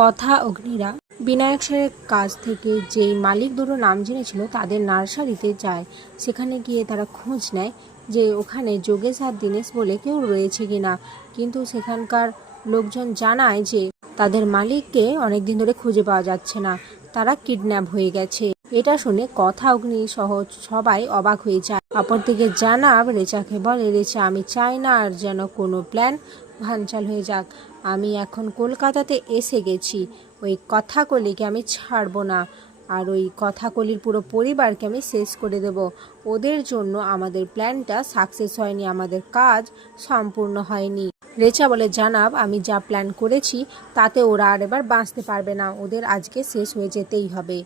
কথা অগ্নিরা বিনায়ক স্যারের কাছ থেকে যেই মালিক দুটো নাম জেনেছিল তাদের নার্সারিতে যায়। সেখানে গিয়ে তারা খোঁজ নেয় যে ওখানে যোগেশ আর দীনেশ বলে কেউ রয়েছে কিনা, কিন্তু সেখানকার লোকজন জানায় যে তাদের মালিককে অনেকদিন ধরে খুঁজে পাওয়া যাচ্ছে না, তারা কিডন্যাপ হয়ে গেছে। এটা শুনে কথা অগ্নি সহ সবাই অবাক হয়ে যায়। অপরদিকে জানাব রেচাকে বলে, রেচা আমি চাই না আর যেন কোনো প্ল্যান ভাঞ্চাল হয়ে যাক। আমি এখন কলকাতাতে এসে গেছি, ওই কথাকলিকে আমি ছাড়বো না, আর ওই কথাকলির পুরো পরিবারকে আমি শেষ করে দেব। ওদের জন্য আমাদের প্ল্যানটা সাকসেস হয়নি, আমাদের কাজ সম্পূর্ণ হয়নি। রেচা বলে, জানাব আমি যা প্ল্যান করেছি তাতে ওরা আর এবার বাঁচতে পারবে না, ওদের আজকে শেষ হয়ে যেতেই হবে।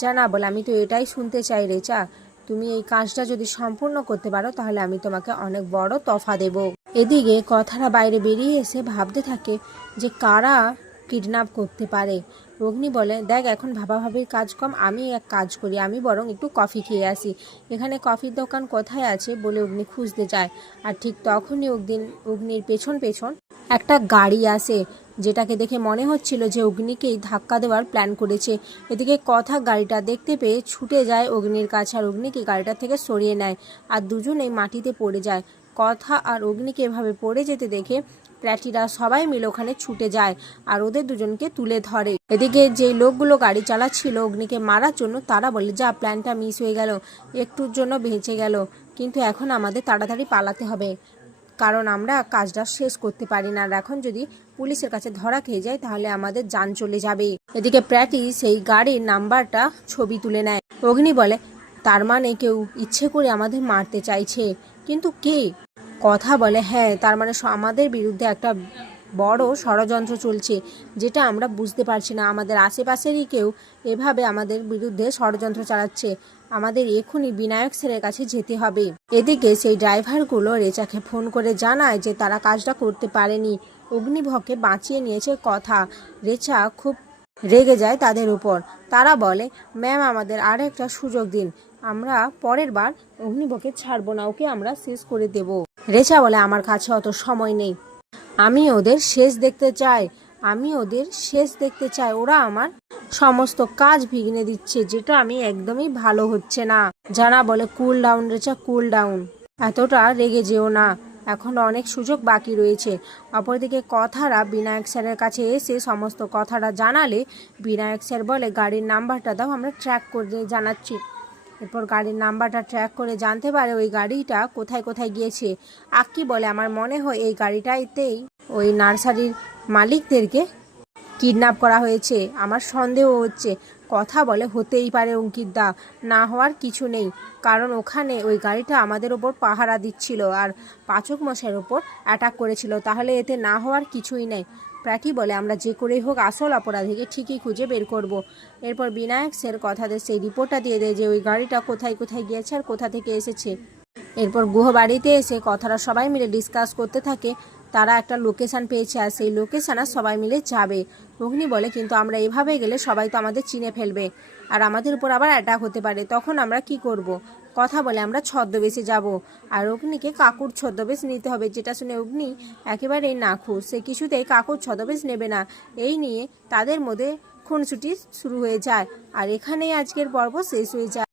জানাব বলে, আমি তো এটাই শুনতে চাই রেচা, তুমি এই কাজটা যদি সম্পূর্ণ করতে পারো তাহলে আমি তোমাকে অনেক বড় তফা দেব। এদিকে কথারা বাইরে বেরিয়ে এসে ভাবতে থাকে যে কারা কিডন্যাপ করতে পারে। অগ্নি বলে, দেখ এখন ভাবাভাবির কাজ কম, আমি এক কাজ করি, আমি বরং একটু কফি খেয়ে আসি, এখানে কফির দোকান কোথায় আছে বলে অগ্নি খুঁজতে যায়। আর ঠিক তখনই অগ্নির পেছন পেছন একটা গাড়ি আসে, যেটাকে দেখে মনে হচ্ছিল যে অগ্নিকেই ধাক্কা দেওয়ার প্ল্যান করেছে। এদিকে কথা গাড়িটা দেখতে পেয়ে ছুটে যায় অগ্নির কাছে আর অগ্নিকে গাড়িটা থেকে সরিয়ে নেয়, আর দুজনেই মাটিতে পড়ে যায়। কথা আর অগ্নিকে এভাবে পড়ে যেতে দেখে প্র্যাটিরা সবাই মিলে ওখানে ছুটে যায় আর ওদের দুজনকে তুলে ধরে। এদিকে যে লোকগুলো গাড়ি চালাচ্ছিল অগ্নিকে মারার জন্য তারা বলে, যা প্ল্যানটা মিস হয়ে গেল, একটুর জন্য বেঁচে গেল, কিন্তু এখন আমাদের তাড়াতাড়ি পালাতে হবে, কারণ আমরা কাজটা শেষ করতে পারি না, আর এখন যদি পুলিশের কাছে ধরা খেয়ে যায় তাহলে আমাদের জান চলে যাবে। এদিকে প্র্যাটি সেই গাড়ির নাম্বারটা ছবি তুলে নেয়। অগ্নি বলে, তার মানে কেউ ইচ্ছে করে আমাদের মারতে চাইছে, কিন্তু কে? কথা বলে, হ্যাঁ, তার মানে আমাদের বিরুদ্ধে একটা বড় ষড়যন্ত্র চলছে, যেটা আমরা বুঝতে পারছি না। আমাদের আশেপাশেরই কেউ এভাবে আমাদের বিরুদ্ধে ষড়যন্ত্র চালাচ্ছে, আমাদের এখনই বিনায়ক স্যারের কাছে যেতে হবে। এদিকে সেই ড্রাইভারগুলো রেচাকে ফোন করে জানায় যে তারা কাজটা করতে পারেনি, অগ্নিভকে বাঁচিয়ে নিয়েছে কথা। রেচা খুব রেগে যায় তাদের উপর। তারা বলে, ম্যাম আমাদের আর একটা সুযোগ দিন, আমরা পরের বার অগ্নিভকে ছাড়বো না, ওকে আমরা শেষ করে দেব। রেচা বলে, আমার কাছে অত সময় নেই, আমি ওদের শেষ দেখতে চাই, ওরা আমার সমস্ত কাজ ভেঙে দিচ্ছে, যেটা আমি একদমই ভালো হচ্ছে না। জানা বলে, কুল ডাউন রেচা, কুল ডাউন, এতটা রেগে যেও না, এখন অনেক সুযোগ বাকি রয়েছে। অপরদিকে কথারা বিনায়ক স্যারের কাছে এসে সমস্ত কথাটা জানালে বিনায়ক স্যার বলে, গাড়ির নাম্বারটা দাও, আমরা ট্র্যাক করে জানাচ্ছি। এরপর গাড়ির নাম্বারটা ট্র্যাক করে জানতে পারে ওই গাড়িটা কোথায় কোথায় গিয়েছে। আক্কি বলে, আমার মনে হয় এই গাড়িটাতেই ওই নার্সারির মালিকদেরকে কিডন্যাপ করা হয়েছে, আমার সন্দেহ হচ্ছে। কথা বলে, হতেই পারে অঙ্কিতদা, না হওয়ার কিছু নেই, কারণ ওখানে ওই গাড়িটা আমাদের ওপর পাহারা দিচ্ছিল আর পাচক মশাইয়ের ওপর অ্যাটাক করেছিল, তাহলে এতে না হওয়ার কিছুই নেই। প্র্যাটি বলে, আমরা যে করেই হোক আসল অপরাধীকে ঠিকই খুঁজে বের করব। এরপর বিনায়ক স্যার কথাদের সেই রিপোর্টটা দিয়ে দেয় যে ওই গাড়িটা কোথায় কোথায় গিয়েছে আর কোথা থেকে এসেছে। এরপর গুহবাড়িতে এসে কথারা সবাই মিলে ডিসকাস করতে থাকে, তারা একটা লোকেশান পেয়েছে আর সেই লোকেশানে সবাই মিলে যাবে। অগ্নি বলে, কিন্তু আমরা এভাবে গেলে সবাই তো আমাদের চিনে ফেলবে আর আমাদের উপর আবার অ্যাটাক হতে পারে, তখন আমরা কি করব? কথা বলে, আমরা ছদ্মবেশে যাব আর অগ্নিকে কাকুর ছদ্মবেশ নিতে হবে, যেটা শুনে অগ্নি একেবারেই নাখুশ, সে কিছুতেই কাকুর ছদ্মবেশ নেবে না। এই নিয়ে তাদের মধ্যে খুনসুটি শুরু হয়ে যায় আর এখানেই আজকের পর্ব শেষ হয়ে যায়।